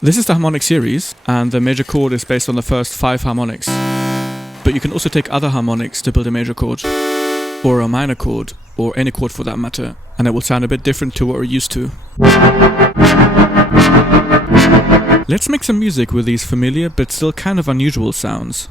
This is the harmonic series, and the major chord is based on the first 5 harmonics. But you can also take other harmonics to build a major chord, or a minor chord, or any chord for that matter, and it will sound a bit different to what we're used to. Let's make some music with these familiar but still kind of unusual sounds.